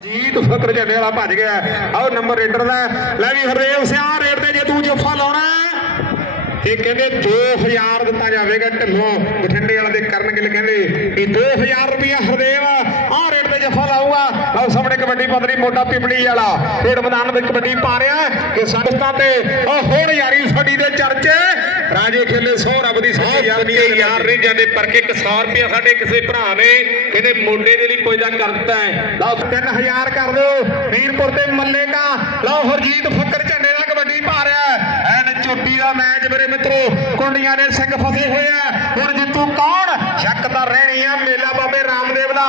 ਜੀਤ ਫਕਰ ਝੰਡੇ ਵਾਲਾ ਭੱਜ ਗਿਆ। ਆਓ ਨੰਬਰ ਰੇਡਰ ਦਾ ਲੈ ਵੀ ਹਰਦੇਵ ਸਿਆ ਰੇਡ ਤੇ ਜੇ ਤੂੰ ਜੱਫਾ ਲਾਉਣਾ ਤੇ ਕਹਿੰਦੇ 2000 ਦਿੱਤਾ ਜਾਵੇਗਾ ਢਿੱਲੋਂ। ਬਠਿੰਡੇ ਵਾਲੇ ਦੇ ਕਰਨ ਗਿੱਲ ਕਹਿੰਦੇ ਇਹ 2000 ਰੁਪਇਆ ਹਰਦੇਵ ਆਹ ਰੇਡ ਤੇ ਜੱਫਾ ਲਾਊਗਾ। ਆਓ ਸਾਹਮਣੇ ਕਬੱਡੀ ਪਦਰੀ ਮੋਟਾ ਪਿਪਲੀ ਵਾਲਾ। ਖੇਡ ਮੈਦਾਨ ਵਿੱਚ ਕਬੱਡੀ ਪਾ ਰਿਹਾ ਕਿ ਸੰਗਤਾਂ ਤੇ ਉਹ ਹੋਰ ਯਾਰੀ ਸਾਡੀ ਦੇ ਚਰਚੇ ਰਾਜੇ ਖੇਲੇ ਸੋ ਰੱਬ ਦੀ ਸੱਚੀ ਯਾਰ ਨਹੀਂ ਯਾਰ ਨਹੀਂ ਜਾਂਦੇ ਪਰ ਕਿ 100 ਰੁਪਇਆ ਸਾਡੇ ਕਿਸੇ ਭਰਾ ਨੇ ਕਹਿੰਦੇ ਮੋਢੇ ਦੇ ਲਈ ਪੁੱਜਦਾ ਕਰ ਦਿੱਤਾ ਹੈ। ਲਓ 3000 ਕਰ ਦਿਓ। ਵੀਰਪੁਰ ਤੇ ਮੱਲੇ ਕਾ ਲਓ ਹਰਜੀਤ ਫੱਕਰ ਝੰਡੇ ਦਾ ਕਬੱਡੀ ਪਾ ਰਿਹਾ ਹੈ। ਐਨ ਚੋਟੀ ਦਾ ਮੈਚ ਮੇਰੇ ਮਿੱਤਰੋ ਕੁੰਡੀਆਂ ਦੇ ਸਿੰਘ ਫਸੇ ਹੋਏ ਆ। ਹੁਣ ਜਿੱਤੂ ਕੌਣ? ਸ਼ੱਕ ਤਾਂ ਰਹਿਣੀ ਆ ਮੇਲਾ ਬਾਬੇ ਰਾਮਦੇਵ ਦਾ।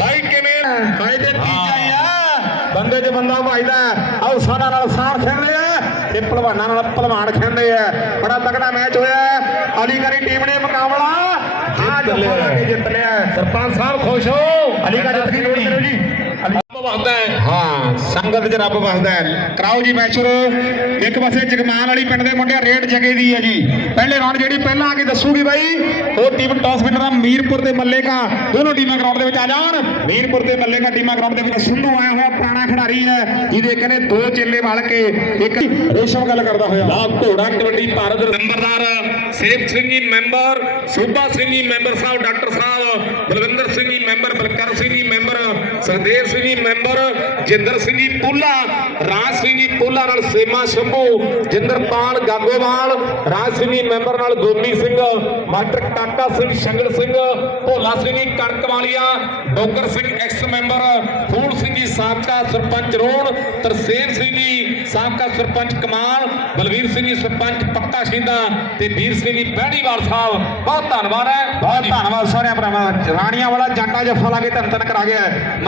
ਭਾਈ ਕਿਵੇਂ? ਭਾਈ ਦੇ ਤੀਜਾ ਹੀ। ਆ ਬੰਦੇ 'ਚ ਬੰਦਾ ਭਾਈਦਾ ਆਓ ਸਾਡਾ ਨਾਲ ਸਾਰ ਖੇਡਦੇ ਆ। ਤੇ ਪਹਿਲਵਾਨਾਂ ਨਾਲ ਪਹਿਲਵਾਨ ਖੇਡਦੇ ਆ। ਬੜਾ ਤਕੜਾ ਮੈਚ ਹੋਇਆ ਅਲੀਗੜੀ ਟੀਮ ਨੇ ਮੁਕਾਬਲਾ। ਕੇ ਜਿੱਤ ਲਿਆ। ਸਰਪੰਚ ਸਾਹਿਬ ਖੁਸ਼ ਹੋ। ਗਈ ਨੋਟ ਕਰੋ ਜੀ ਵਸਦਾ ਹੈ। ਹਾਂ ਸੰਗਤ ਚ ਰੱਬ ਵਸਦਾ ਹੈ। ਕਰਾਓ ਜੀ ਮੈਚ ਸ਼ੁਰੂ ਇੱਕ ਪਾਸੇ ਜਗਮਾਨ ਵਾਲੀ ਪਿੰਡ ਦੇ ਮੁੰਡਿਆਂ ਰੇਡ ਜਗੇ ਦੀ ਹੈ ਜੀ। ਪਹਿਲੇ ਰਾਉਂਡ ਜਿਹੜੀ ਪਹਿਲਾਂ ਆ ਕੇ ਦੱਸੂਗੀ ਬਾਈ ਉਹ ਟੀਮ ਟਾਸ ਵਿਨਰ ਮੀਰਪੁਰ ਤੇ ਮੱਲੇਕਾ। ਦੋਨੋਂ ਟੀਮਾਂ ਗਰਾਊਂਡ ਦੇ ਵਿੱਚ ਆ ਜਾਣ। ਮੀਰਪੁਰ ਤੇ ਮੱਲੇਕਾ ਟੀਮਾਂ ਗਰਾਊਂਡ ਦੇ ਵਿੱਚ ਸਿੰਧੂ ਆਇਆ ਹੋਇਆ ਪੁਰਾਣਾ ਖਿਡਾਰੀ ਹੈ ਜਿਹਦੇ ਕਹਿੰਦੇ ਦੋ ਚੇਲੇ ਵਲ ਕੇ ਇੱਕ ਰੇਸ਼ਮ ਗੱਲ ਕਰਦਾ ਹੋਇਆ। ਲਾ ਘੋੜਾ ਕਬੱਡੀ ਭਾਰਤ ਨੰਬਰਦਾਰ save Singh ji member Suba Singh ji member ਸਾਹਿਬ ਡਾਕਟਰ ਸਾਹਿਬ Balwinder Singh ji member ਬਲਕਰ Singh ji member Sukhdev Singh ji member, Jinder Singh ji ਪੂਲਾ, ਰਾਜ ਸਿੰਘ ਜੀ ਪੂਲਾ ਨਾਲ ਸੇਮਾ ਸ਼ੰਭੂ ਜਿੰਦਰਪਾਲ ਗਾਗੋਵਾਲ, ਰਾਜ ਸਿੰਘ ਜੀ ਮੈਂਬਰ ਨਾਲ ਗੋਪੀ ਸਿੰਘ, ਮਾਸਟਰ ਕਾਕਾ ਸਿੰਘ ਸ਼ੰਗਲ ਸਿੰਘ, ਭੋਲਾ ਸਿੰਘ ਜੀ ਕਣਕ ਡੋਗਰ ਸਿੰਘ ਐਕਸ ਮੈਂਬਰ, ਫੂਲ ਸਿੰਘ ਜੀ ਸਾਬਕਾ ਸਰਪੰਚ ਰੋਣ, ਤਰਸੇਮ ਸਿੰਘ ਜੀ ਸਾਬਕਾ ਸਰਪੰਚ ਕਮਾਲ, ਬਲਵੀਰ ਸਿੰਘ ਜੀ ਸਰਪੰਚ ਪੱਕਾ ਸ਼ਿੰਦਾ ਤੇ ਵੀਰ ਸਿੰਘ ਜੀ ਬਹਿਣੀਵਾਲ ਸਾਹਿਬ। ਬਹੁਤ ਧੰਨਵਾਦ ਹੈ। ਬਹੁਤ ਧੰਨਵਾਦ ਸਾਰਿਆਂ ਭਰਾਵਾਂ। ਦਾ ਰਾਣੀਆਂ ਵਾਲਾ ਜੱਟਾ ਜੱਫਾ ਲਾ ਕੇ ਧੰਨ ਧੰਨ ਕਰਾ ਗਿਆ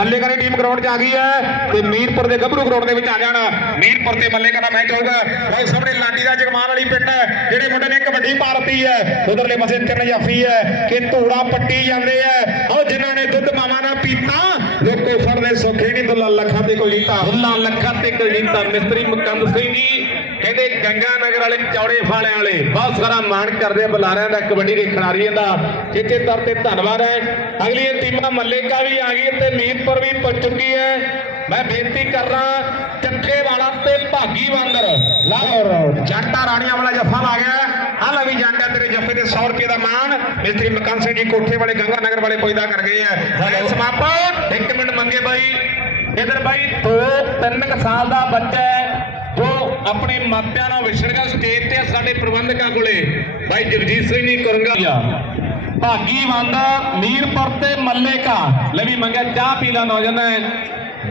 ਹੈ। ਦੀ ਟੀਮ ਗਰਾਊਂਡ 'ਚ ਆ ਗਈ ਹੈ ਤੇ ਮੀਰਪੁਰ ਦੇ ਗੱਭਰੂ ਗਰਾਊਂਡ ਦੇ ਵਿੱਚ ਆ ਜਾਣਾ ਮੀਰਪੁਰ ਤੇ ਮੱਲੇਕਾ ਦਾ ਮੈਚ ਹੋਊਗਾ ਉਹ ਸਾਹਮਣੇ ਲਾਡੀ ਦਾ ਜਗਮਾਨ ਵਾਲੀ ਪਿੰਡ ਹੈ, ਜਿਹੜੇ ਮੁੰਡੇ ਨੇ ਕਬੱਡੀ ਪਾਰਤੀ ਹੈ, ਉਧਰਲੇ ਪਾਸੇ ਤਿੰਨ ਜਾਫੀ ਹੈ, ਕਿ ਧੂੜਾ ਪੱਟੀ ਜਾਂਦੇ ਆ ਉਹ ਜਿਨ੍ਹਾਂ ਨੇ ਦੁੱਧ ਮਾਮਾ ਦਾ ਪੀਤਾ, ਲੋਕੋ ਫੜਦੇ ਸੌਖੇ ਨਹੀਂ ਦੁੱਲਾ ਲੱਖਾਂ ਤੇ ਕੋਈ ਲੀਤਾ ਹੁੱਲਾ ਲੱਖਾਂ ਤੇ ਕਲੀਤਾ ਮਿਸਤਰੀ ਮੁਕੰਦ ਸਿੰਘ ਜੀ ਕਹਿੰਦੇ ਗੰਗਾ ਨਗਰ ਵਾਲੇ ਚੌੜੇ ਫਾਲਿਆਂ ਵਾਲੇ ਬਹੁਤ ਸਾਰਾ ਮਾਣ ਕਰਦੇ ਬੁਲਾਰਿਆਂ ਦਾ ਕਬੱਡੀ ਦੇ ਖਿਡਾਰੀਆਂ ਦਾ। ਚੇਚੇ ਤੌਰ ਤੇ ਧੰਨਵਾਦ ਹੈ। ਅਗਲੀਆਂ ਟੀਮਾਂ ਮੱਲੇਕਾ ਵੀ ਆ ਗਈ ਤੇ ਮੀਰਪੁਰ ਵੀ ਪੁੱਜ ਚੁੱਕੀ ਹੈ। ਮੈਂ ਬੇਨਤੀ ਕਰ ਰਹਾ ਚੱਠੇ ਵਾਲਾ ਤੇ ਭਾਗੀ ਵਾਂਦਰ ਲਾਹੌਰ ਜੰਟਾ ਰਾਣੀਆਂ ਵਾਲਾ ਜੱਫਾ ਲਾ ਗਿਆ। ਆ ਲੈ ਵੀ ਜੰਟਾ ਤੇਰੇ ਜੱਫੇ ਦੇ 100 ਰੁਪਏ ਦਾ ਮਾਣ। ਮਿਸਤਰੀ ਮਕਾਨ ਸਿੰਘ ਜੀ ਕੋਠੇ ਵਾਲੇ ਗੰਗਾ ਨਗਰ ਵਾਲੇ ਪੁੱਜਦਾ ਕਰ ਗਏ ਹਲੇ ਸਮਾਪਤ। ਇੱਕ ਮਿੰਟ ਮੰਗੇ ਬਾਈ। ਇਧਰ ਬਾਈ 2-3 ਸਾਲ ਦਾ ਬੱਚਾ ਹੈ। ਆਪਣੇ ਮਾਪਿਆਂ ਨਾਲ ਵਿਛੜ ਗਿਆ ਸਟੇਜ ਤੇ ਸਾਡੇ ਪ੍ਰਬੰਧਕਾਂ ਕੋਲੇ। ਭਾਈ ਜਗਜੀਤ ਸਿੰਘ ਜੀ ਕਰੰਗਾ। ਭਾਗੀ ਵੰਦ, ਮੀਰਪੁਰ ਤੇ ਮੱਲੇਕਾ। ਲੈ ਵੀ ਮੰਗਿਆ ਚਾਹ ਪੀ ਲਾ ਨੌਜਵਾਨ। ਹੈ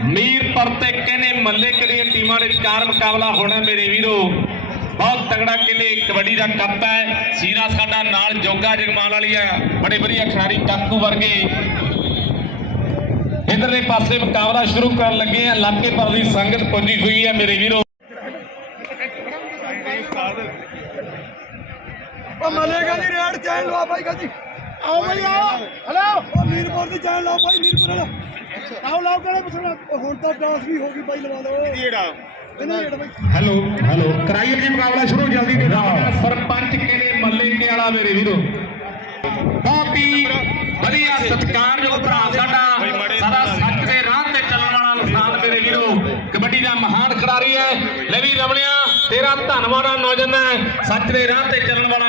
ਮੀਰਪੁਰ ਤੇ ਕਹਿੰਦੇ ਮੱਲੇਕੇ ਦੀਆਂ ਟੀਮਾਂ ਦੇ ਚਾਰ ਮੁਕਾਬਲਾ ਹੋਣਾ ਮੇਰੇ ਵੀਰੋ। ਬਹੁਤ ਤਗੜਾ ਕਿਲੇ ਕਬੱਡੀ ਦਾ ਕੱਪ ਹੈ। ਸੀਰਾ ਸਾਡਾ ਨਾਲ ਜੋਗਾ ਜਗਮਾਨ ਵਾਲੀ ਹੈ ਬੜੇ ਵਧੀਆ ਖਿਡਾਰੀ ਕਾਕੂ ਵਰਗੇ। ਇਧਰਲੇ ਪਾਸੇ ਮੁਕਾਬਲਾ ਸ਼ੁਰੂ ਕਰਨ ਲੱਗੇ ਆ। ਇਲਾਕੇ ਭਰ ਦੀ ਸੰਗਤ ਪੁੱਜੀ ਹੋਈ ਹੈ ਮੇਰੇ ਵੀਰੋ ਉਹ ਮਲੇਗਾ ਦੀ ਰੇਡ ਚੈਨ ਲਵਾ ਭਾਈ ਗੱਜੀ। ਆਓ ਭਾਈ ਆਓ। ਹਲੋ। ਉਹ ਮੀਰਪੁਰ ਦੀ ਚੈਨ ਲਾਓ ਭਾਈ ਮੀਰਪੁਰ ਵਾਲਾ। ਆਓ ਲਾਓ ਕਿਹੜੇ ਪੁੱਛਣਾ ਹੁਣ ਤਾਂ ਡਾਂਸ ਵੀ ਹੋ ਗਈ ਭਾਈ ਲਵਾ ਰੇਡ ਭਾਈ? ਹੈਲੋ। ਹੈਲੋ। ਕਰਾਈਏ ਜੀ ਮੁਕਾਬਲਾ ਸ਼ੁਰੂ ਜਲਦੀ ਤੇ ਸਰਪੰਚ ਕਹਿੰਦੇ ਮੱਲੇਕੇ ਵਾਲਾ ਮੇਰੇ ਵੀਰੋ? ਬਹੁਤ ਹੀ ਵਧੀਆ ਸਤਿਕਾਰਯੋਗ ਭਰਾ ਸਾਡਾ। ਸਾਡਾ ਸੱਚ ਦੇ ਰਾਹ ਤੇ ਚੱਲਣ ਵਾਲਾ ਇਨਸਾਨ ਮੇਰੇ ਵੀਰੋ। ਕਬੱਡੀ ਦਾ ਮਹਾਨ ਖਿਡਾਰੀ ਹੈ। ਲੈ ਵੀ ਰਮਣਿਆ ਤੇਰਾ ਧੰਨਵਾਦ ਆ ਨੌਜਵਾਨ। ਸੱਚ ਦੇ ਰਾਹ ਤੇ ਚੱਲਣ ਵਾਲਾ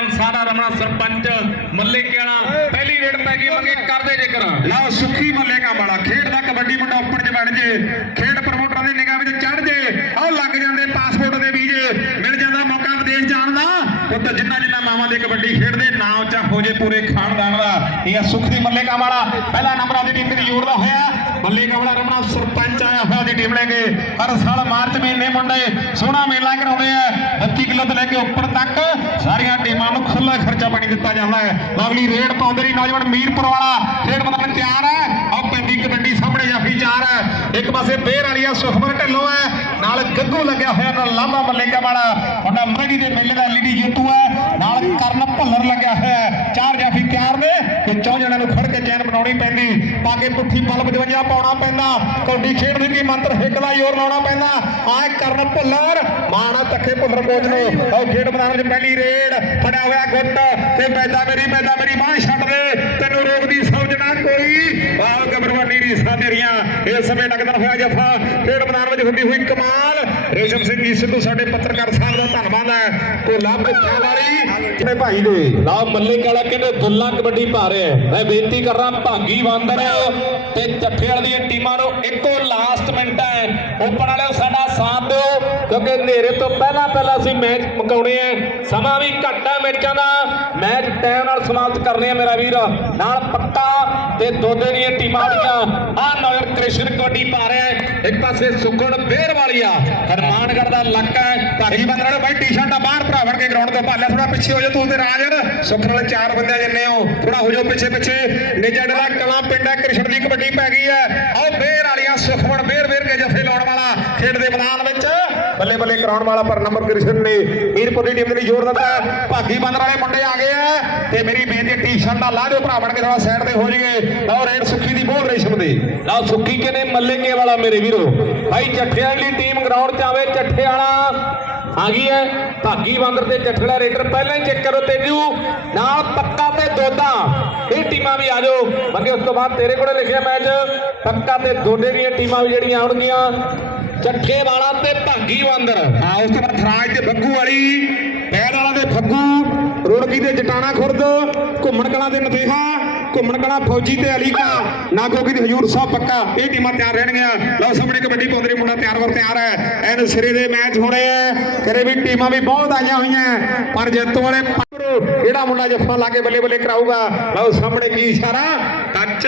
ਇਨਸਾਨ ਸਰਪੰਚ ਮੱਲੇ ਵਾਲਾ, ਪਹਿਲੀ ਰੇਡ ਪੈ ਗਈ, ਮੰਗੇ ਕਰਦੇ ਜ਼ਿਕਰ। ਲਓ, ਸੁਖੀ ਮੱਲੇ ਕਾ ਵਾਲਾ ਖੇਡਦਾ ਕਬੱਡੀ ਮੁੰਡਾ ਉੱਪਰ ਚ ਬਣ ਜੇ, ਖੇਡ ਪ੍ਰਮੋਟਰਾਂ ਦੀ ਨਿਗਾਹ ਵਿੱਚ ਚੜ ਜੇ, ਆਹ ਲੱਗ ਜਾਂਦੇ ਪਾਸਪੋਰਟ ਦੇ ਵੀਜ਼ੇ ਮਿਲ ਜਾਂਦਾ ਮੌਕਾ ਵਿਦੇਸ਼ ਜਾਣ ਦਾ ਪੁੱਤ ਜਿੰਨਾ ਜਿੰਨਾ ਮਾਵਾਂ ਦੇ ਕਬੱਡੀ ਖੇਡਦੇ, ਨਾਂ ਉੱਚਾ ਹੋ ਜੇ ਪੂਰੇ ਖਾਨਦਾਨ ਦਾ। ਇਹ ਆ ਸੁਖੀ ਮੱਲੇ ਕਾ ਵਾਲਾ। ਪਹਿਲਾ ਨੰਬਰ ਆਦੀ ਟੀਮ ਤੇ ਜੋੜਦਾ ਹੋਇਆ। ਮੱਲੇ ਕਾ ਵਾਲਾ ਰਮਣਾ ਸਰਪੰਚ ਆਇਆ ਹੋਇਆ ਦੀ ਟੀਮ ਲੈ ਕੇ। ਹਰ ਸਾਲ ਮਾਰਚ ਮਹੀਨੇ ਮੁੰਡੇ ਸੋਹਣਾ ਮੇਲਾ ਕਰਾਉਂਦੇ ਆ। 32 ਕਿਲੋ ਤੋਂ ਲੈ ਕੇ ਉੱਪਰ ਤੱਕ ਸਾਰੀਆਂ ਟੀਮਾਂ ਨੂੰ ਖੁੱਲਾ ਖਰਚਾ ਪਾਣੀ ਦਿੱਤਾ ਜਾਂਦਾ ਹੈ। ਅਗਲੀ ਰੇਡ ਪਾਉਂਦੇ ਰਹੀ ਨੌਜਵਾਨ ਮੀਰਪੁਰ ਵਾਲਾ। ਖੇਡ ਮਤਲਬ ਤਿਆਰ ਹੈ। ਆਹ ਪੈਂਦੀ ਕਬੱਡੀ ਸਭ ਜਾਫੀ ਹੈ। ਇੱਕ ਪਾਸੇ ਫੇਰ ਵਾਲੀ ਸੁਖਮਨ ਢਿੱਲੋਂ ਹੈ। ਨਾਲ ਗੱਗੂ ਲੱਗਿਆ ਹੋਇਆ, ਨਾਲ ਲਾਂਬਾ ਮੱਲੇਕਾ ਵਾਲਾ। ਮੁੰਡਾ ਮਰੜੀ ਦੇ ਮੇਲੇ ਦਾ ਲੀਡੀ ਜੇਤੂ ਹੈ। ਨਾਲ ਕਰਨ ਭੁੱਲਰ ਲੱਗਿਆ ਹੋਇਆ ਚਾਰ ਜਾਫੀ ਤਿਆਰ ਨੇ ਤੇ ਜਣਾਂ ਨੂੰ ਖੜ ਕੇ ਚੈਨ ਬਣਾਉਣੀ ਪੈਂਦੀ। ਪਾਗੇ ਪੁੱਠੀ ਪਲ 52 ਪਾਉਣਾ ਪੈਂਦਾ। ਕੌਡੀ ਖੇਡਦੀ ਕੀ ਮੰਤਰ ਹਿੱਕਦਾ ਜ਼ੋਰ ਲਾਉਣਾ ਪੈਂਦਾ। ਆਏ ਕਰਨ ਭੁੱਲਰ। ਮਾਣਾ ਤੱਕੇ ਭੁੱਲਰ ਕੋਚ ਨੂੰ। ਉਹ ਖੇਡ ਬਣਾਉਣ ਚ ਪਹਿਲੀ ਰੇਡ। ਫੜਿਆ ਹੋਇਆ ਗੁੱਟ ਤੇ ਮੈਦਾ ਮੇਰੀ ਮੈਦਾ ਮੇਰੀ ਬਾਹ ਛੱਡ ਦੇ। ਤੈਨੂੰ ਰੋਕਦੀ ਸਮਝਣਾ ਕੋਈ ਆਹ ਗਬਰਵਾਨੀ ਰੀਸਾਂ ਤੇਰੀਆਂ ਇਸ ਸਮੇਂ ਲੱਗਦਾ ਹੋਇਆ ਜਫਾ ਖੇਡ ਮੈਦਾਨ ਵਿੱਚ ਹੁੰਦੀ ਹੋਈ ਕਮਾਲ ਰੇਸ਼ਮ ਸਿੰਘ ਜੀ ਸਿੱਧੂ ਸਾਡੇ ਪੱਤਰਕਾਰ ਸਾਹਿਬ ਦਾ ਧੰਨਵਾਦ ਹੈ। ਕੋਲਾ ਬੱਚਿਆਂ ਵਾਲੀ ਜਿਹੜੇ ਭਾਈ ਦੇ? ਲਓ ਮੱਲੇ ਕਾਲਾ ਕਹਿੰਦੇ ਦੁੱਲਾ ਕਬੱਡੀ ਪਾ ਰਿਹਾ ਹੈ। ਮੈਂ ਬੇਨਤੀ ਕਰ ਰਹਾ ਭਾਗੀ ਬਾਂਦਰ ਤੇ ਚੱਠੇ ਵਾਲੀ ਦੀਆਂ ਟੀਮਾਂ ਨੂੰ ਇੱਕੋ ਲਾਸਟ ਮਿੰਟ ਹੈ। ਓਪਨ ਵਾਲਿਓ ਸਾਡਾ ਸਾਥ ਦਿਓ ਕਿਉਂਕਿ ਹਨੇਰੇ ਤੋਂ ਪਹਿਲਾਂ ਪਹਿਲਾਂ ਅਸੀਂ ਮੈਚ ਮੁਕਾਉਣੇ ਆ ਸਮਾਂ ਵੀ ਘੱਟ ਹੈ ਮੈਚਾਂ ਦਾ। ਮੈਚ ਟਾਈਮ ਨਾਲ ਸਮਾਪਤ ਕਰਨੇ ਆ ਮੇਰਾ ਵੀਰ। ਨਾਲ ਪੱਕਾ ਤੇ ਦੋਦੇ ਦੀਆਂ ਟੀਮਾਂ ਦੀਆਂ। ਆ ਨਗਰ ਕ੍ਰਿਸ਼ਨ ਕਬੱਡੀ ਪਾ ਰਿਹਾ ਹੈ। ਇੱਕ ਪਾਸੇ ਸੁਖਣ ਬੇਰ ਵਾਲੀਆ ਹਰਮਾਨਗੜ ਦਾ ਇਲਾਕਾ ਹੈ। ਭਾਜੀ ਬੰਦਰਾਂ ਨੇ ਬਾਈ ਟੀ-ਸ਼ਰਟਾਂ ਬਾਹਰ ਭਰਾ ਬਣ ਕੇ ਗਰਾਊਂਡ ਤੋਂ ਭਾਲਿਆ ਥੋੜਾ ਪਿੱਛੇ ਹੋ ਜਾ ਤੂੰ ਤੇ ਰਾਜਨ ਸੁੱਖ ਨਾਲ ਚਾਰ ਬੰਦੇ ਜਿੰਨੇ ਹੋ ਥੋੜਾ ਹੋ ਜਾਓ ਪਿੱਛੇ ਪਿੱਛੇ। ਨਿਜੜ ਦਾ ਕਲਾ ਪਿੰਡ ਹੈ, ਕ੍ਰਿਸ਼ਨ ਦੀ ਕਬੱਡੀ ਪੈ ਗਈ ਹੈ। ਆਓ ਬੇਰ ਵਾਲੀਆਂ ਸੁਖਮਣ ਬੇਰ ਬੇਰ ਕੇ ਜਫੇ ਲਾਉਣ ਵਾਲਾ ਖੇਡ ਦੇ ਮੈਦਾਨ ਵਿੱਚ। ਬੱਲੇ ਬੱਲੇ ਕਰਾਉਣ ਵਾਲਾ ਪਰ ਨੰਬਰ ਕ੍ਰਿਸ਼ਨ ਨੇ ਮੀਰਪੁਰ ਦੀ ਟੀਮ ਦੇ ਲਈ ਜ਼ੋਰ ਦਿੱਤਾ ਭਾਗੀ ਬੰਦਰ ਵਾਲੇ ਮੁੰਡੇ ਆ ਗਏ ਆ ਤੇ ਮੇਰੀ ਬੇਨਤੀ ਟੀ-ਸ਼ਰਟਾਂ ਲਾ ਦਿਓ, ਭਰਾ ਬਣ ਕੇ ਥੋੜਾ ਸਾਈਡ ਤੇ ਹੋ ਜਾਈਏ। ਲਓ, ਰੇਡ ਸੁੱਖੀ ਦੀ ਬੋਲ ਰੇਸ਼ਮ ਦੀ। ਲਓ ਸੁੱਕੀ ਕਹਿੰਦੇ ਮੱਲੇ ਵਾਲਾ ਮੇਰੇ ਵੀਰੋ। ਭਾਈ ਚੱਠੇ ਵਾਲੀ ਟੀਮ ਗਰਾਊਂਡ 'ਚ ਆਵੇ ਚੱਠੇ ਵਾਲਾ। ਆ ਗਈ ਹੈ, ਭਾਗੀ ਬਾਂਦਰ ਤੇ ਚੱਠੜਾ ਰੇਡਰ। ਪਹਿਲਾਂ ਹੀ ਚੈੱਕ ਕਰੋ, ਤੇਜੂ। ਨਾਲ ਪੱਕਾ ਤੇ ਦੋਦਾ। ਇਹ ਟੀਮਾਂ ਵੀ ਆ ਜਾਓ। ਬਾਕੀ ਉਸ ਤੋਂ ਬਾਅਦ ਤੇਰੇ ਕੋਲੇ ਲਿਖਿਆ ਮੈਚ ਪੱਕਾ ਤੇ ਦੋਦੇ ਦੀਆਂ ਟੀਮਾਂ ਵੀ ਜਿਹੜੀਆਂ ਆਉਣਗੀਆਂ। ਚੱਠੇ ਵਾਲਾ ਤੇ ਭਾਗੀ ਬਾਂਦਰ ਆ ਉਸ ਤੋਂ ਬਾਅਦ ਥਰਾਜ ਤੇ ਬੱਗੂ ਵਾਲੀ, ਪੈਰ ਵਾਲਾ ਦੇ ਫੱਗੂ, ਰੁੜਕੀ ਦੇ ਜਟਾਣਾ ਖੁਰਦ, ਘੁੰਮਣ ਕਲਾਂ ਦੇ ਨਤੇਹਾ, ਘੁੰਮਣ ਕਲਾਂ ਫੌਜੀ ਤੇ ਅਲੀ ਕਾ ਨਾਗੋਗੀ ਦੇ ਹਜੂਰ ਸਾਹਿਬ ਪੱਕਾ। ਇਹ ਟੀਮਾਂ ਤਿਆਰ ਰਹਿਣਗੀਆਂ। ਲਓ ਸਾਹਮਣੇ ਕਬੱਡੀ ਪਾਉਂਦੇ ਮੁੰਡਾ ਤਿਆਰ ਵਰ ਤਿਆਰ ਹੈ। ਐਨ ਸਿਰੇ ਦੇ ਮੈਚ ਹੋਣੇ ਆ ਤੇਰੇ ਵੀ ਟੀਮਾਂ ਵੀ ਬਹੁਤ ਆਈਆਂ ਹੋਈਆਂ ਪਰ ਜੇਤੂ ਵਾਲੇ ਪੱਕਰੂ ਕਿਹੜਾ ਮੁੰਡਾ ਜੱਫਾ ਲਾ ਕੇ ਬੱਲੇ ਬੱਲੇ ਕਰਾਊਗਾ? ਲਓ ਸਾਹਮਣੇ ਕੀ ਇਸ਼ਾਰਾ? ਟੱਚ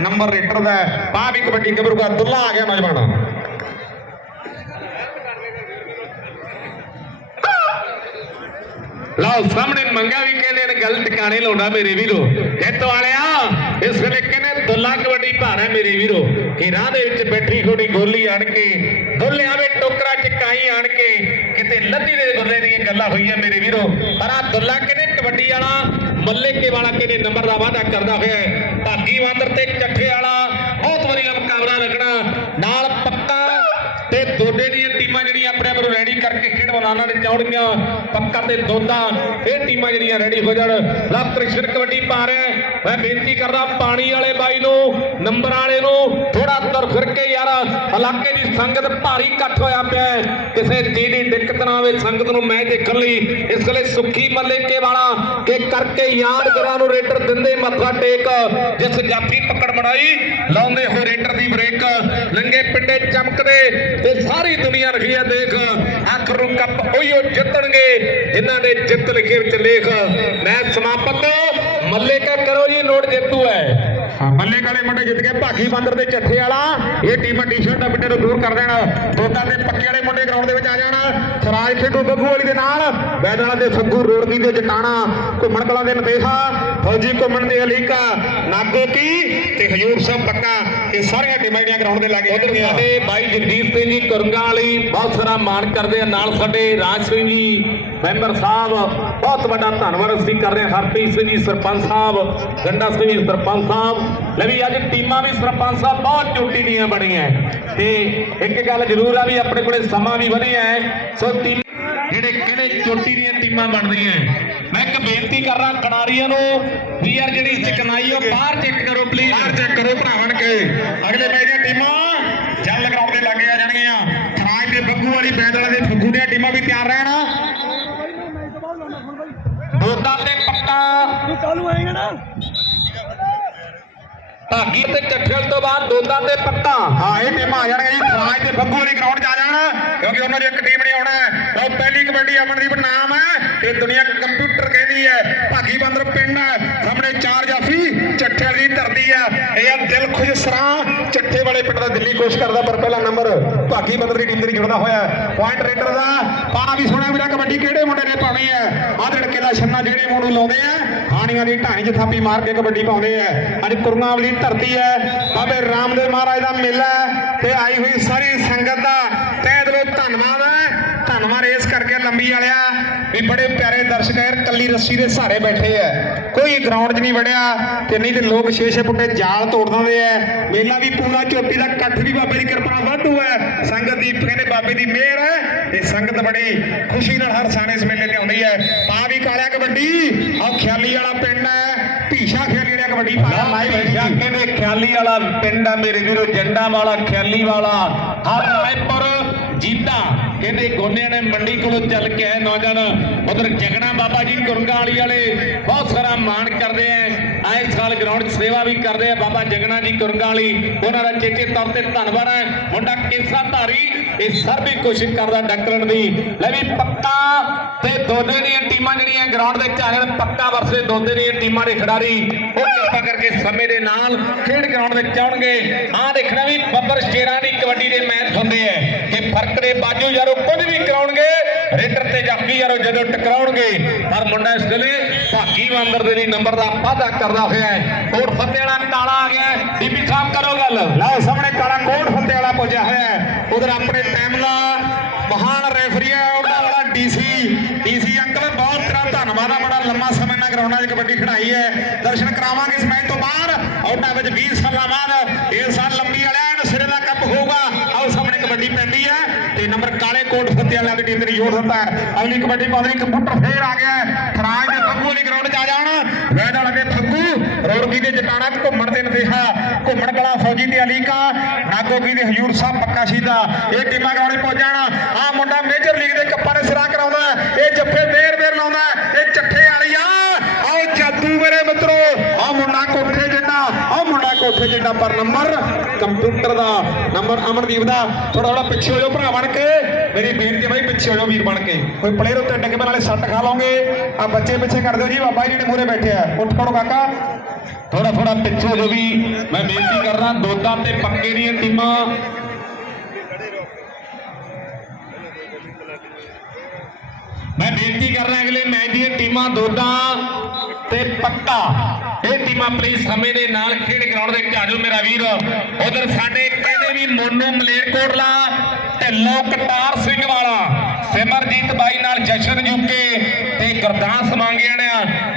ਨੰਬਰ ਰੇਟਰ ਦਾ ਪਾ ਵੀ ਕਬੱਡੀ ਕਬਰੂਗਾ। ਦੁੱਲਾ ਆ ਗਿਆ ਨੌਜਵਾਨ। ਲਓ, ਸਾਹਮਣੇ ਮੰਗਾ ਵੀ ਕਹਿੰਦੇ ਨੇ ਗੱਲ ਟਿਕਾਣੇ ਲਾਉਣਾ ਮੇਰੇ ਵੀਰੋ। ਜਿੱਤ ਵਾਲਿਆ, ਇਸ ਵੇਲੇ ਕਹਿੰਦੇ ਦੁੱਲਾ ਕਬੱਡੀ ਭਾਰ ਹੈ ਮੇਰੇ ਵੀਰੋ। ਕਿ ਰਾਹ ਦੇ ਵਿੱਚ ਬੈਠੀ ਖੋੜੀ ਗੋਲੀ ਆਣ ਕੇ ਦੁੱਲੇ ਆਵੇ ਟੋਕਰਾ ਚਕਾਈ ਆਣ ਕੇ, ਕਿਤੇ ਲੱਦੀ ਦੇ ਗੁਰਲੇ ਦੀਆਂ ਗੱਲਾਂ ਹੋਈਆਂ ਮੇਰੇ ਵੀਰੋ। ਪਰ ਆ ਦੁੱਲਾ ਕਹਿੰਦੇ ਕਬੱਡੀ ਵਾਲਾ ਮੱਲੇ ਕੇ ਵਾਲਾ ਕਹਿੰਦੇ ਨੰਬਰ ਦਾ ਵਾਅਦਾ ਕਰਦਾ ਹੋਇਆ ਹੈ। ਭਾਗੀ ਵਾਂਦਰ ਤੇ ਚੱਠੇ ਵਾਲਾ, ਬਹੁਤ ਵਧੀਆ ਮੁਕਾਬਲਾ ਲੱਗਣਾ। ਨਾਲ ਪੱਕਾ ਦੀਆਂ ਟੀਮਾਂ ਜਿਹੜੀਆਂ ਆਪਣੇ ਆਪ ਨੂੰ ਰੈਡੀ ਕਰਕੇ ਖੇਡ ਮੈਦਾਨਾਂ ਦੇ ਚੌੜੀਆਂ ਪੱਕਾ ਤੇ ਦੋਦਾ, ਇਹ ਟੀਮਾਂ ਜਿਹੜੀਆਂ ਰੈਡੀ ਹੋ ਜਾਣ। ਲੱਖ ਕ੍ਰਿਸ਼ਨ ਕਬੱਡੀ ਪਾ ਰਿਹਾ ਮੈਂ ਬੇਨਤੀ ਕਰਦਾ ਪਾਣੀ ਵਾਲੇ ਬਾਈ ਨੂੰ, ਨੰਬਰ ਵਾਲੇ ਨੂੰ ਥੋੜਾ ਤੁਰ ਫਿਰ ਕੇ ਯਾਰ, ਇਲਾਕੇ ਦੀ ਸੰਗਤ ਭਾਰੀ ਇਕੱਠ ਹੋਇਆ ਪਿਆ ਕਿਸੇ ਚੀਜ਼ ਦੀ ਦਿੱਕਤ ਨਾ ਆਵੇ, ਸੰਗਤ ਨੂੰ ਮੈਚ ਦੇਖਣ ਲਈ ਇਸ ਲਈ ਸੁੱਖੀ ਮੱਲੇਕੇ ਵਾਲਾ ਕਿ ਕਰਕੇ ਯਾਦਗਾਰਾਂ ਨੂੰ ਰੇਡਰ ਦਿੰਦੇ ਮੱਥਾ ਟੇਕ, ਜਿਸ ਜਾਫੀ ਪਕੜ ਮੜਾਈ ਲਾਉਂਦੇ ਹੋ ਰੇਡਰ ਦੀ ਬ੍ਰੇਕ ਲੰਗੇ ਪਿੰਡੇ ਚਮਕਦੇ, ਤੇ ਸਾਰੀ ਦੁਨੀਆ ਰਖੀ ਆ ਦੇਖ, ਆਖਰੂ ਕੱਪ ਉਹੀਓ ਜਿੱਤਣਗੇ, ਜਿਨ੍ਹਾਂ ਦੇ ਜਿੱਤ ਲਿਖੇ ਵਿੱਚ ਲੇਖ। ਮੈਂ ਸਮਾਪਤ ਮੱਲੇ ਕਾ ਕਰੋ ਜੀ, ਨੋਟ ਜੇਤੂ ਹੈ। ਹਾਂ ਮੱਲੇ ਕਾਲੇ ਮੁੰਡੇ ਜਿੱਤ ਕੇ ਭਾਗੀ ਬੰਦਰ ਦੇ ਚੱਠੇ ਵਾਲਾ, ਇਹ ਟੀਮਾਂ ਟੀ-ਸ਼ਰਟਾਂ ਪਿੰਡੇ ਨੂੰ ਦੂਰ ਕਰ ਦੇਣਾ। ਦੋਦਾਂ ਦੇ ਪੱਕੇ ਵਾਲੇ ਮੁੰਡੇ ਗਰਾਊਂਡ ਦੇ ਵਿੱਚ ਆ ਜਾਣਾ। ਸਰਾਜ ਖੇਡੂ ਬੱਗੂ ਵਾਲੀ ਦੇ ਨਾਲ ਵੈਦਾਂ ਦੇ ਸੰਗੂ ਰੋੜਦੀ ਦੇ ਜਟਾਣਾ, ਘੁੰਮਣ ਕਲਾਂ ਦੇ ਨਤੇਹਾ ਫੌਜੀ ਘੁੰਮਣ ਦੇ ਅਲੀਕਾ ਨਾਗੋ ਕੀ ਤੇ ਹਜੂਰ ਸਾਹਿਬ ਪੱਕਾ ਇਹ ਸਾਰੀਆਂ ਟੀਮਾਂ ਜਿਹੜੀਆਂ ਗਰਾਊਂਡ ਦੇ ਲਾਗੇ ਉਧਰ ਸਾਡੇ ਬਾਈ ਜਗਦੀਪ ਸਿੰਘ ਜੀ ਕੁਰੰਗਾ ਵਾਲੀ ਬਹੁਤ ਸਾਰਾ ਮਾਣ ਕਰਦੇ ਆ। ਨਾਲ ਸਾਡੇ ਰਾਜ ਸਿੰਘ ਜੀ ਮੈਂਬਰ ਸਾਹਿਬ ਬਹੁਤ ਵੱਡਾ ਧੰਨਵਾਦ ਅਸੀਂ ਕਰਦੇ ਹਾਂ। ਹਰਪ੍ਰੀਤ ਸਿੰਘ ਜੀ ਸਰਪੰਚ ਸਾਹਿਬ ਗੰਡਾ ਸਿੰਘ ਜੀ ਸਰਪੰਚ ਸਾਹਿਬ। ਲੈ ਵੀ ਅੱਜ ਟੀਮਾਂ ਵੀ ਸਰਪੰਚ ਸਾਹਿਬ ਬਹੁਤ ਚੋਟੀ ਦੀਆਂ ਬਣੀਆਂ ਤੇ ਇੱਕ ਗੱਲ ਜ਼ਰੂਰ ਆ ਵੀ ਆਪਣੇ ਕੋਲੇ ਸਮਾਂ ਵੀ ਵਧੀਆ ਹੈ। ਸੋ ਟੀਮ ਜਿਹੜੇ ਕਹਿੰਦੇ ਚੋਟੀ ਦੀਆਂ ਟੀਮਾਂ ਬਣਦੀਆਂ ਮੈਂ ਇੱਕ ਬੇਨਤੀ ਕਰ ਰਹਾ ਕਨਾਰੀਆਂ ਨੂੰ ਵੀ ਯਾਰ ਜਿਹੜੀ ਚਿਕਨਾਈ ਉਹ ਬਾਹਰ ਚੈੱਕ ਕਰੋ ਪਲੀਜ਼ ਬਾਹਰ ਚੈੱਕ ਕਰੋ ਭਰਾਵਣ ਕੇ। ਅਗਲੇ ਮੈਚ ਦੀਆਂ ਟੀਮਾਂ ਜਲ ਗਰਾਊਂਡ ਦੇ ਲਾਗੇ ਆ ਜਾਣਗੀਆਂ। ਥਰਾਜ ਦੇ ਬੱਗੂ ਵਾਲੀ ਬੈਦਲ ਦੇ ਫੱਗੂ ਦੀਆਂ ਟੀਮਾਂ ਵੀ ਤਿਆਰ ਰਹਿਣ। ਦੋਦਾ ਤੇ ਪੱਕਾ। ਤੂੰ ਚਾਲੂ ਆਏਗਾ ਨਾ। ਭਾਗੀ ਤੇ ਚੱਠੇਲ ਤੋਂ ਬਾਅਦ ਦੋਦਾ ਤੇ ਪੱਕਾ ਹਾਂ, ਇਹ ਟੀਮਾਂ ਆ ਜਾਣਗੀਆਂ ਜੀ ਥਰਾਜ ਤੇ ਬੱਗੂ ਵਾਲੀ ਗਰਾਊਂਡ 'ਚ ਆ ਜਾਣ, ਕਿਉਂਕਿ ਉਹਨਾਂ ਦੀ ਇੱਕ ਟੀਮ ਨੇ ਆਉਣਾ ਹੈ। ਉਹ ਪਹਿਲੀ ਕਬੱਡੀ ਅਮਨਦੀਪ ਨਾਮ ਹੈ ਤੇ ਦੁਨੀਆ ਕੰਪਿਊਟਰ ਕਹਿੰਦੀ ਹੈ ਭਾਗੀ ਬੰਦਰ ਪਿੰਡ ਹੈ, ਸਾਹਮਣੇ ਚਾਰ ਜਾਫੀ ਚੱਠੇ ਦੀ ਧਰਤੀ ਹੈ ਇਹ ਆ ਦਿਲ ਖੁਸ਼ ਸਰਾਂ ਵਾਲੇ ਪਿੰਡ ਦਾ ਦਿੱਲੀ ਕੋਸ਼ ਕਰਦਾ, ਪਰ ਪਹਿਲਾ ਨੰਬਰ ਭਾਗੀ ਬੰਦਰ ਦੀ ਟੀਮ ਦੇ ਜੁੜਦਾ ਹੋਇਆ ਪੁਆਇੰਟ ਰੇਡਰ ਦਾ ਪਾ ਵੀ ਸੁਣਿਆ ਵੀਰਾ ਕਬੱਡੀ ਕਿਹੜੇ ਮੁੰਡੇ ਨੇ ਪਾਉਣੀ ਹੈ? ਆਹ ਲੜਕੇ ਛੰਨਾ ਜਿਹੜੇ ਮੂੰਹ ਲਾਉਂਦੇ ਆ, ਹਾਣੀਆਂ ਦੀ ਢਾਣੀ 'ਚ ਥਾਪੀ ਮਾਰ ਕੇ ਕਬੱਡੀ ਪਾਉਂਦੇ ਆ। ਅੱਜ ਕੁਰੰਗਾਂ ਵਾਲੀ ਧਰਤੀ ਹੈ। ਬਾਬੇ ਰਾਮਦੇਵ ਮਹਾਰਾਜ ਦਾ ਮੇਲਾ ਹੈ ਤੇ ਆਈ ਹੋਈ ਸਾਰੀ ਸੰਗਤ ਦਾ ਤਹਿ ਦਿਲੋਂ ਧੰਨਵਾਦ ਹੈ। ਧੰਨਵਾਦ ਇਸ ਲੰਬੀ ਵਾਲਿਆ ਵੀ ਬੜੇ ਪਿਆਰੇ ਦਰਸ਼ਕ ਯਾਰ ਕੱਲੀ ਰੱਸੀ ਦੇ ਸਹਾਰੇ ਬੈਠੇ ਐ ਕੋਈ ਗਰਾਊਂਡ 'ਚ ਨਹੀਂ ਵੜਿਆ ਤੇ ਨਹੀਂ ਤੇ ਲੋਕ ਛੇ ਛੇ ਫੁੱਟੇ ਜਾਲ ਤੋੜ ਦਿੰਦੇ ਐ ਮੇਲਾ ਵੀ ਪੂਰਾ ਝੋਟੀ ਦਾ ਇਕੱਠ ਵੀ ਬਾਬੇ ਦੀ ਕਿਰਪਾ ਨਾਲ ਵਾਧੂ ਸੰਗਤ ਦੀ ਕਹਿੰਦੇ ਬਾਬੇ ਦੀ ਮਿਹਰ ਐ ਤੇ ਸੰਗਤ ਬੜੀ ਖੁਸ਼ੀ ਨਾਲ ਹਰ ਸਾਲ ਇਸ ਮੇਲੇ ਤੇ ਆਉਂਦੀ ਐ ਪਾ ਵੀ ਕਾਲਿਆ ਕਬੱਡੀ ਆਹ ਖਿਆਲੀ ਵਾਲਾ ਪਿੰਡ ਐ ਭੀਸ਼ਾ ਖਿਆਲੀ ਵਾਲਾ ਕਬੱਡੀ ਪਾਇਆ ਲਾਈਵ ਜਾਂ ਕਹਿੰਦੇ ਖਿਆਲੀ ਵਾਲਾ ਪਿੰਡ ਆ ਮੇਰੇ ਵੀਰੋ ਜੰਡਾ ਵਾਲਾ ਖਿਆਲੀ ਵਾਲਾ। ਹਰ ਰਾਏਪੁਰ ਜੀਤਾ ਕਹਿੰਦੇ ਗੋਨਿਆਂ ਨੇ ਮੰਡੀ ਕੋਲੋਂ ਚੱਲ ਕੇ ਆਏ ਨੌਜਵਾਨ। ਉਧਰ ਜਗਣਾ ਬਾਬਾ ਜੀ ਕੁਰੰਗਾ ਵਾਲੀ ਵਾਲੇ ਬਹੁਤ ਸਾਰਾ ਮਾਣ ਕਰਦੇ ਆ। ਆਏ ਸਾਲ ਗਰਾਊਂਡ 'ਚ ਸੇਵਾ ਵੀ ਕਰਦੇ ਆ ਬਾਬਾ ਜਗਨਾ ਜੀ ਕੁਰੰਗਾ ਵਾਲੀ ਉਹਨਾਂ ਦਾ ਚੇਚੇ ਤੌਰ ਤੇ ਧੰਨਵਾਦ ਹੈ। ਮੁੰਡਾ ਕੇਸਾ ਧਾਰੀ, ਇਹ ਸਰ ਵੀ ਕੋਸ਼ਿਸ਼ ਕਰਦਾ ਡੱਕਣ ਦੀ। ਲੈ ਵੀ ਪੱਕਾ ਤੇ ਦੋਨੇ ਦੀਆਂ ਟੀਮਾਂ ਜਿਹੜੀਆਂ ਗਰਾਊਂਡ ਦੇ ਵਿੱਚ ਆ ਰਹੀਆਂ ਪੱਕਾ ਵਰਸੇ ਦੋਨੇ ਦੀਆਂ ਟੀਮਾਂ ਦੇ ਖਿਡਾਰੀ। ਉਹ ਕਿਰਪਾ ਕਰਕੇ ਸਮੇਂ ਦੇ ਨਾਲ ਖੇਡ ਗਰਾਊਂਡ ਵਿੱਚ ਆਉਣਗੇ ਆਹ ਦੇਖਣਾ ਵੀ ਬੱਬਰ ਸ਼ੇਰਾਂ ਦੀ ਕਬੱਡੀ ਦੇ ਮੈਚ ਹੁੰਦੇ ਆ। ਕਿ ਫ਼ਰਕ ਦੇ ਬਾਜੂ ਯਾਰੋ ਕੁਝ ਵੀ ਕਰਾਉਣਗੇ, ਰੇਡਰ ਤੇ ਜਾਫੀ ਯਾਰੋ ਜਦੋਂ ਟਕਰਾਉਣਗੇ। ਪਰ ਮੁੰਡਾ ਇਸ ਵੇਲੇ ਭਾਗੀ ਮੰਦਰ ਦੇ ਲਈ ਨੰਬਰ ਦਾ ਵਾਅਦਾ ਕਰਦਾ ਹੋਇਆ ਹੈ। ਕੋਟ ਫੱਤੇ ਵਾਲਾ ਕਾਲਾ ਆ ਗਿਆ ਬੀਬੀ ਸਾਹਿਬ ਕਰੋ ਗੱਲ। ਲਓ ਸਾਹਮਣੇ ਕਾਲਾ ਕੋਟ ਫੱਤੇ ਵਾਲਾ ਪੁੱਜਿਆ ਹੋਇਆ ਹੈ। ਉਧਰ ਆਪਣੇ ਟਾਈਮ ਦਾ ਮਹਾਨ ਰੈਫਰੀ ਹੈ। ਉਹਦਾ ਵਾਲਾ ਡੀਸੀ। ਡੀਸੀ ਅੰਕਲ, ਬਹੁਤ ਤੇਰਾ ਧੰਨਵਾਦ ਆ। ਬੜਾ ਲੰਮਾ ਸਮੇਂ ਨਾਲ ਗਰਾਊਂਡਾਂ 'ਚ ਕਬੱਡੀ ਖਿਡਾਈ ਹੈ। ਦਰਸ਼ਨ ਕਰਾਵਾਂਗੇ ਇਸ ਮੈਚ ਤੋਂ ਬਾਅਦ। ਆਊਟਾਂ ਵਿੱਚ 20 ਸਾਲਾਂ ਬਾਅਦ ਇਸ ਸਾਲ ਲੰਬੀ ਵਾਲਿਆਂ ਨੂੰ ਸਿਰੇ ਦਾ ਕੱਪ ਹੋਊਗਾ। ਆਓ ਸਾਹਮਣੇ ਕਬੱਡੀ ਪੈਂਦੀ ਹੈ ਤੇ ਨੰਬਰ ਕਾਲੇ ਕੋਟ ਫੱਤੇ ਵਾਲਿਆਂ ਦੀ ਟੀਮ ਦੇ ਲਈ ਜੋੜ ਦਿੰਦਾ ਹੈ। ਅਗਲੀ ਕਬੱਡੀ ਪਾਉਂਦੀ ਕੰਪਿਊਟਰ ਫੇਰ ਆ ਗਿਆ ਹੈ। ਦੇ ਫੱਗੂ ਵਾਲੀ ਗਰਾਊਂਡ 'ਚ ਆ ਜਾਣ। ਵੈਦ ਵਾਲੇ ਦੇ ਦੇ ਜਟਾਣਾ, ਘੁੰਮਣ ਦੇ ਨਦੇਹਾ ਘੁੰਮਣ ਕਲਾ ਫੌਜੀ ਤੇ ਅਲੀਕਾ ਨਾਗੋਗੀ ਦੇ ਹਜੂਰ ਸਾਹਿਬ ਪੱਕਾ ਸ਼ੀਦਾ ਇਹ ਟੀਮਾਂ ਗਰਾਊਂਡ 'ਚ ਪਹੁੰਚ ਜਾਣ ਆ ਮੁੰਡਾ ਮੇਜਰ ਲੀਗ ਦੇ ਕੱਪਾਂ ਦੇ ਸਿਰਾਂ ਕਰਾਉਂਦਾ। ਇਹ ਜੱਫੇ ਦੇ ਦੇਰ ਲਾਉਂਦਾ ਹੈ। ਇਹ ਚੱਠੇ ਵਾਲੀਆ ਆਓ ਜਾਦੂ ਮੇਰੇ ਮਿੱਤਰੋ ਆ ਮੁੰਡਾ ਕੋਠੇ ਜਿੱਡਾ ਆ ਮੁੰਡਾ ਕੋਠੇ ਜਿੱਡਾ ਪਰ ਨੰਬਰ ਕੰਪਿਊਟਰ ਦਾ ਨੰਬਰ ਅਮਰਦੀਪ ਦਾ। ਥੋੜਾ ਥੋੜਾ ਪਿੱਛੇ ਹੋ ਜਾਓ ਭਰਾ ਬਣ ਕੇ। ਮੇਰੀ ਬੇਨਤੀ ਹੈ ਬਾਈ, ਪਿੱਛੇ ਹੋ ਜਾਓ ਵੀਰ ਬਣ ਕੇ। ਕੋਈ ਪਲੇਅਰ ਉੱਤੇ ਡਿੱਗ ਪੈ ਨਾਲੇ ਸੱਟ ਖਾ ਲਓਗੇ। ਆ ਬੱਚੇ ਪਿੱਛੇ ਕਰ ਦਿਓ ਜੀ, ਬਾਬਾ ਜੀ ਜਿਹੜੇ ਮੂਰੇ ਬੈਠੇ ਆ। ਉੱਠ ਖੜੋ ਕਾਕਾ। ਥੋੜਾ ਥੋੜਾ ਪਿੱਛੇ ਜੋ ਵੀ। ਮੈਂ ਬੇਨਤੀ ਕਰਦਾ ਦੋਦਾ ਤੇ ਪੱਕੇ ਦੀਆਂ ਟੀਮਾਂ। ਮੈਂ ਬੇਨਤੀ ਕਰਦਾ ਅਗਲੇ ਮੈਚ ਦੀਆਂ ਟੀਮਾਂ ਦੋਦਾ ਤੇ ਪੱਕਾ। ਇਹ ਟੀਮਾਂ ਪਲੀਜ਼ ਸਮੇਂ ਦੇ ਨਾਲ ਖੇਡ ਗਰਾਊਂਡ ਦੇ ਵਿੱਚ ਆ ਜਾਓ ਮੇਰਾ ਵੀਰ। ਉਧਰ ਸਾਡੇ ਕਹਿੰਦੇ ਵੀ ਮੋਨੂ ਮਲੇਰਕੋਟਲਾ ਢਿੱਲੋਂ ਕਟਾਰ ਸਿੰਘ ਵਾਲਾ ਸਿਮਰਜੀਤ ਬਾਈ ਨਾਲ ਜਸ਼ਨ ਜੁਕੇ ਤੇ ਗੁਰਦਾਸ ਮੰਗਿਆ ਨੇ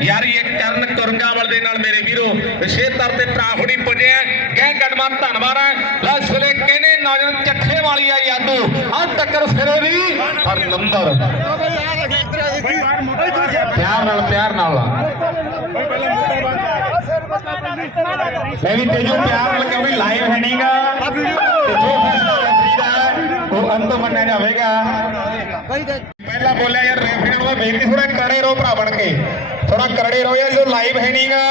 ਯਾਰ ਇਹ ਕਰਨ ਕੁਰੰਗਾਵਲ ਦੇ ਨਾਲ ਮੇਰੇ ਵੀਰੋ ਵਿਸ਼ੇਸ਼ ਤੌਰ ਤੇ ਭਰਾ ਹੁਣੀ ਪੁੱਜੇ ਆ। ਗਹਿ ਕਦਮਾਂ ਧੰਨਵਾਦ ਹੈ ਲਸ ਵੇਲੇ ਕਹਿੰਦੇ ਨੌਜਵਾਨ ਚੱਠੇ ਵਾਲੀ ਆ ਯਾਦੂ? ਆ ਟੱਕਰ ਸਿਰੇ ਦੀ। ਪਰ ਨੰਬਰ। ਪਿਆਰ ਨਾਲ ਪਿਆਰ ਨਾਲ ਮੈਂ ਵੀ ਤੇਜੋ ਪਿਆਰ ਨਾਲ ਕਿਉਂਕਿ ਲਾਈਵ ਹੈ ਨਹੀਂਗਾ ਤੇ ਜੋ ਫੈਸਲਾ ਦਾ ਉਹ ਅੰਤ ਮੰਨਿਆ ਜਾਵੇਗਾ। ਪਹਿਲਾਂ ਬੋਲਿਆ ਯਾਰ ਰੈਫਰੀ ਨਾਲ ਮੈਂ ਬੇਨਤੀ ਥੋੜਾ ਕਰੜੇ ਰਹੋ ਭਰਾ ਬਣ ਕੇ। ਥੋੜਾ ਕਰੜੇ ਰਹੋ ਯਾਰ, ਜੋ ਲਾਈਵ ਹੈ ਨਹੀਂਗਾ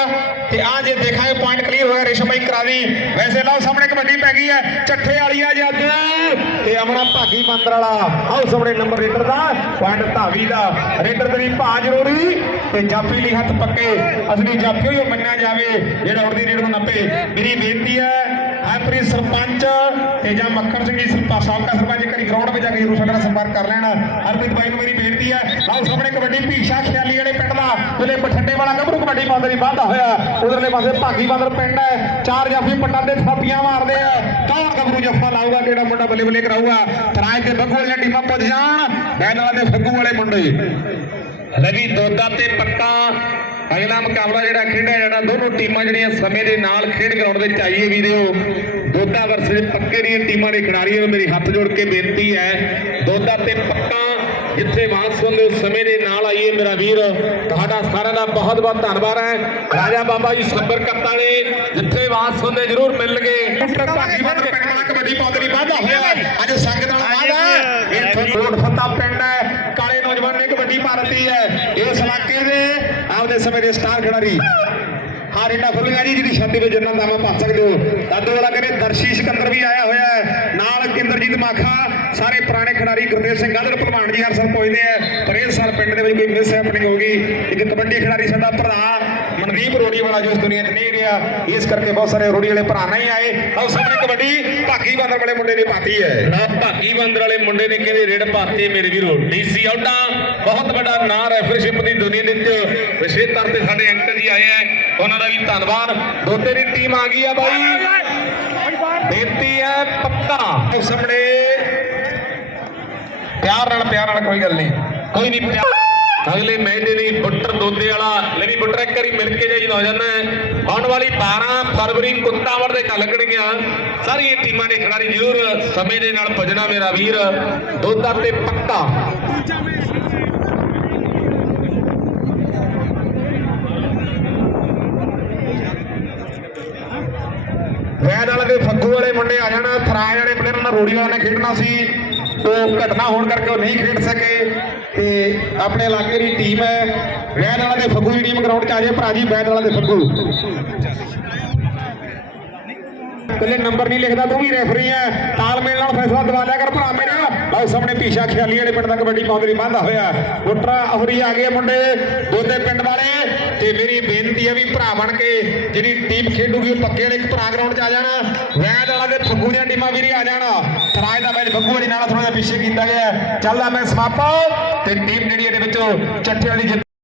ਤੇ ਆ ਜੇ ਦੇਖਾਂਗੇ ਪੁਆਇੰਟ ਕਲੀਅਰ ਹੋਇਆ ਰੇਸ਼ਮ ਭਾਈ ਕਰਾ ਦੀ। ਵੈਸੇ ਲਓ ਸਾਹਮਣੇ ਕਬੱਡੀ ਪੈ ਗਈ ਹੈ, ਚੱਠੇ ਵਾਲੀ ਆ ਜਾਦੂ ਤੇ ਅਮਰਾ ਭਾਗੀ ਮੰਦਰ ਵਾਲਾ। ਆਓ ਸਾਹਮਣੇ ਨੰਬਰ ਰੇਡਰ ਦਾ ਪੁਆਇੰਟ ਧਾਵੀ ਦਾ। ਰੇਡਰ ਦੇ ਭਾ ਜ਼ਰੂਰੀ। ਤੇ ਜਾਫੀ ਲਈ ਹੱਥ ਪੱਕੇ। ਅਸਲੀ ਜਾਫੀ ਹੋਈ ਮੰਨਿਆ ਜਾਵੇ, ਜਿਹੜਾ ਉਹਦੀ ਰੇਡ ਨੂੰ ਨੱਪੇ। ਮੇਰੀ ਬੇਨਤੀ ਹੈ ਹੈਪਰੀ ਸਰਪੰਚ ਤੇ ਜਾਂ ਮੱਖਣ ਸਿੰਘ ਜੀ, ਸਰਪੰਚ ਸਾਬਕਾ ਸਰਪੰਚ ਕਰੀ ਗਰਾਊਂਡ ਵਿੱਚ ਜਾ ਕੇ ਜਰੂਰ ਸਾਡੇ ਸੰਪਰਕ ਕਰ ਲੈਣ। ਹਰਪ੍ਰੀਤ ਬਾਈ ਨੂੰ ਮੇਰੀ ਬੇਨਤੀ ਹੈ। ਆਓ ਸਾਹਮਣੇ ਕਬੱਡੀ ਭੀਸ਼ਾ ਖਿਆਲੀ ਵਾਲੇ ਪਿੰਡ ਦਾ ਉਹਦੇ ਬਠੰਡੇ ਵਾਲਾ ਗੱਭਰੂ ਕਬੱਡੀ ਪਾਉਂਦੇ ਵਾਧਾ ਹੋਇਆ। ਉਧਰਲੇ ਪਾਸੇ ਭਾਗੀ ਬਾਂਦਰ ਪਿੰਡ ਹੈ। ਚਾਰ ਜਾਫੀ ਪੱਟਾਂ ਦੇ ਥਾਪੀਆਂ ਮਾਰਦੇ ਆ। ਕੌਣ ਗੱਭਰੂ ਜੱਫਾ ਲਾਊਗਾ, ਕਿਹੜਾ ਮੁੰਡਾ ਬੱਲੇ ਬੱਲੇ ਕਰਾਊਗਾ? ਤਰਾਜ ਤੇ ਬੱਗੂ ਵਾਲੀਆਂ ਟੀਮਾਂ ਪੁੱਜ ਜਾਣ। ਬੈਨ ਦੇ ਫੱਗੂ ਵਾਲੇ ਮੁੰਡੇ। ਲਵੀ ਦੋਦਾ ਤੇ ਪੱਕਾ ਅਗਲਾ ਮੁਕਾਬਲਾ ਜਿਹੜਾ ਖੇਡਿਆ ਜਾਣਾ ਦੋਨੋਂ ਟੀਮਾਂ ਜਿਹੜੀਆਂ ਸਮੇਂ ਦੇ ਨਾਲ ਖੇਡ ਗਰਾਊਂਡ ਦੇ ਵਿੱਚ ਆਈਏ ਵੀਰੋ ਦੋਦਾ ਵਰਸੇ ਪੱਕੇ ਦੀਆਂ ਟੀਮਾਂ ਦੇ ਖਿਡਾਰੀਆਂ ਨੂੰ ਮੇਰੀ ਹੱਥ ਜੋੜ ਕੇ ਬੇਨਤੀ ਹੈ ਦੋਦਾ ਤੇ ਪੱਕਾ ਜਿੱਥੇ ਵਾਸ ਹੁੰਦੇ ਉਸ ਸਮੇਂ ਦੇ ਨਾਲ ਆਈਏ। ਮੇਰਾ ਵੀਰ ਤੁਹਾਡਾ ਸਾਰਿਆਂ ਦਾ ਬਹੁਤ ਬਹੁਤ ਧੰਨਵਾਦ ਹੈ। ਰਾਜਾ ਬਾਬਾ ਜੀ ਸੱਬਰ ਵਾਲੇ ਜਿੱਥੇ ਵਾਸ ਹੁੰਦੇ ਜ਼ਰੂਰ ਮਿਲਣਗੇ। ਭਾਗੀ ਪਿੰਡ ਕਬੱਡੀ ਪਾਉਂਦੇ ਦੀ ਵਾਧਾ ਹੋਇਆ। ਅੱਜ ਸੰਗਤ ਨਾਲ ਵਾਧਾ ਇੱਥੋਂ ਕੋਟ ਫੱਤਾ ਪਿੰਡ ਹੈ ਕਾਲੇ ਨੌਜਵਾਨ ਨੇ ਕਬੱਡੀ ਭਾਰਤੀ ਹੈ ਇਸ ਇਲਾਕੇ ਦੇ ਆਪਦੇ ਸਮੇਂ ਦੇ ਸਟਾਰ ਖਿਡਾਰੀ। ਹਾਂ ਰੇਡਾ ਖੁੱਲੀਆਂ ਜੀ, ਜਿਹਦੀ ਛਾਤੀ ਤੇ ਜੰਨਾਂ ਦਾ ਪਾ ਸਕਦੇ ਹੋ। ਦਾਦੂ ਵਾਲਾ ਕਹਿੰਦੇ, ਦਰਸ਼ੀ ਸਿਕੰਦਰ ਵੀ ਆਇਆ ਹੋਇਆ ਹੈ। ਨਾਲ ਕਿੰਦਰਜੀਤ ਮਾਖਾ, ਸਾਰੇ ਪੁਰਾਣੇ ਖਿਡਾਰੀ ਗੁਰਦੇਵ ਸਿੰਘ ਗਾਦਰ ਭਲਵਾਨ ਜੀ ਹਰ ਸਾਲ ਪਹੁੰਚਦੇ ਆ, ਪਰ ਇਸ ਸਾਲ ਪਿੰਡ ਦੇ ਵਿੱਚ ਕੋਈ ਮਿਸ ਹੈਪਨਿੰਗ ਹੋ ਗਈ। ਇੱਕ ਕਬੱਡੀ ਖਿਡਾਰੀ ਸਾਡਾ ਭਰਾ, ਮਨਦੀਪ ਰੋੜੀ ਵਾਲਾ ਜੋ ਇਸ ਦੁਨੀਆ 'ਚ ਨਹੀਂ ਰਿਹਾ, ਇਸ ਕਰਕੇ ਬਹੁਤ ਸਾਰੇ ਰੋੜੀ ਵਾਲੇ ਭਰਾ ਨਹੀਂ ਆਏ। ਆਓ, ਸਾਹਮਣੇ ਕਬੱਡੀ, ਭਾਗੀ ਬਾਦਰ ਵਾਲੇ ਮੁੰਡੇ ਨੇ ਪਾਤੀ ਹੈ। ਨਾ, ਭਾਗੀ ਬੰਦਰ ਵਾਲੇ ਮੁੰਡੇ ਨੇ ਕਹਿੰਦੇ ਰੇਡ ਪਾਤੇ ਮੇਰੇ ਵੀਰੋ ਡੀਸੀ ਆਉਟਾ। ਬਹੁਤ ਵੱਡਾ ਨਾਂ ਰੈਫਰਸ਼ਿਪ ਦੀ ਦੁਨੀਆ ਦੇ ਵਿੱਚ ਵਿਸ਼ੇਸ਼ ਤੌਰ ਤੇ ਸਾਡੇ ਅੰਕਲ ਜੀ ਆਏ ਆ। ਉਹਨਾਂ ਦਾ ਵੀ ਧੰਨਵਾਦ। ਦੋਤੇ ਦੀ ਟੀਮ ਆ ਗਈ ਆ ਬਾਈ। ਬੇਨਤੀ ਹੈ ਪੱਕਾ। ਸਾਹਮਣੇ। ਪਿਆਰ ਨਾਲ ਪਿਆਰ ਨਾਲ ਕੋਈ ਗੱਲ ਨਹੀਂ। ਕੋਈ ਨਹੀਂ, ਪਿਆਰ ਅਗਲੇ ਮੈਚ ਦੇ ਲਈ ਬੁੱਟਰ ਦੋਦੇ ਵਾਲਾ, ਲੈ ਵੀ ਬੁੱਟਰ ਇੱਕ ਵਾਰੀ ਮਿਲ ਕੇ ਜਾਈ ਨੌਜਵਾਨ ਆਉਣ ਵਾਲੀ 12 ਫਰਵਰੀ ਕੁੱਤਾਵੜ ਦੇ ਚੱਲ ਲੱਗਣਗੀਆਂ। ਸਾਰੀਆਂ ਟੀਮਾਂ ਦੇ ਖਿਡਾਰੀ ਜ਼ਰੂਰ ਸਮੇਂ ਦੇ ਨਾਲ ਭਜਣਾ ਮੇਰਾ ਵੀਰ। ਦੋਦਾ ਤੇ ਪੱਕਾ ਵੈਦ ਵਾਲੇ ਵਾਲੇ ਮੁੰਡੇ ਆ ਜਾਣਾ ਥਰਾਜ ਵਾਲੇ ਪਲੇਅਰ ਨਾਲ ਰੋੜੀ ਨੇ ਖੇਡਣਾ ਸੀ। ਉਹ ਘਟਨਾ ਹੋਣ ਕਰਕੇ ਉਹ ਨਹੀਂ ਖੇਡ ਸਕੇ। ਤੇ ਆਪਣੇ ਇਲਾਕੇ ਦੀ ਟੀਮ ਹੈ, ਵੈਦ ਵਾਲਾ ਦੇ ਫੱਗੂ ਦੀ ਟੀਮ ਗਰਾਊਂਡ 'ਚ ਆ ਜਾਏ, ਭਰਾ ਜੀ, ਵੈਦ ਵਾਲਾ ਦੇ ਫੱਗੂ। ਕੱਲੇ ਨੰਬਰ ਨਹੀਂ ਲਿਖਦਾ, ਤੂੰ ਵੀ ਰੈਫਰੀ ਹੈ। ਤਾਲਮੇਲ ਨਾਲ ਫੈਸਲਾ ਦਵਾ ਲਿਆ ਕਰ, ਭਰਾ ਮੇਰਾ। ਲਓ ਸਾਹਮਣੇ ਪੀਸ਼ਾ ਖਿਆਲੀ ਵਾਲੇ ਪਿੰਡ ਦਾ ਕਬੱਡੀ ਪਾਉਂਦੇ ਬੰਦਾ ਹੋਇਆ। ਗੁੱਟਰਾ ਅਫਰੀ ਆ ਗਏ ਮੁੰਡੇ ਦੋਦੇ ਪਿੰਡ ਵਾਲੇ। ਤੇ ਮੇਰੀ ਬੇਨਤੀ ਹੈ ਵੀ ਭਰਾ ਬਣ ਕੇ ਜਿਹੜੀ ਟੀਮ ਖੇਡੂਗੀ ਉਹ ਪੱਕੇ ਵਾਲੇ ਇੱਕ ਭਰਾ ਗਰਾਊਂਡ 'ਚ ਆ ਜਾਣਾ। ਵੈਦ ਵਾਲਾ ਦੇ ਫੱਗੂ ਦੀਆਂ ਟੀਮਾਂ ਵੀਰੇ ਆ ਜਾਣਾ। ਸਰਾਜ ਦਾ ਮੈਚ ਫੱਗੂ ਵਾਲੀ ਨਾਲ ਥੋੜਾ ਜਿਹਾ ਪਿੱਛੇ ਕੀਤਾ ਗਿਆ। ਚੱਲਦਾ ਮੈਂ ਸਮਾਪਤ। ਤੇ ਟੀਮ ਜਿਹੜੀ ਇਹਦੇ ਵਿੱਚੋਂ ਚੱਠੇ ਵਾਲੀ ਜਿੱਤ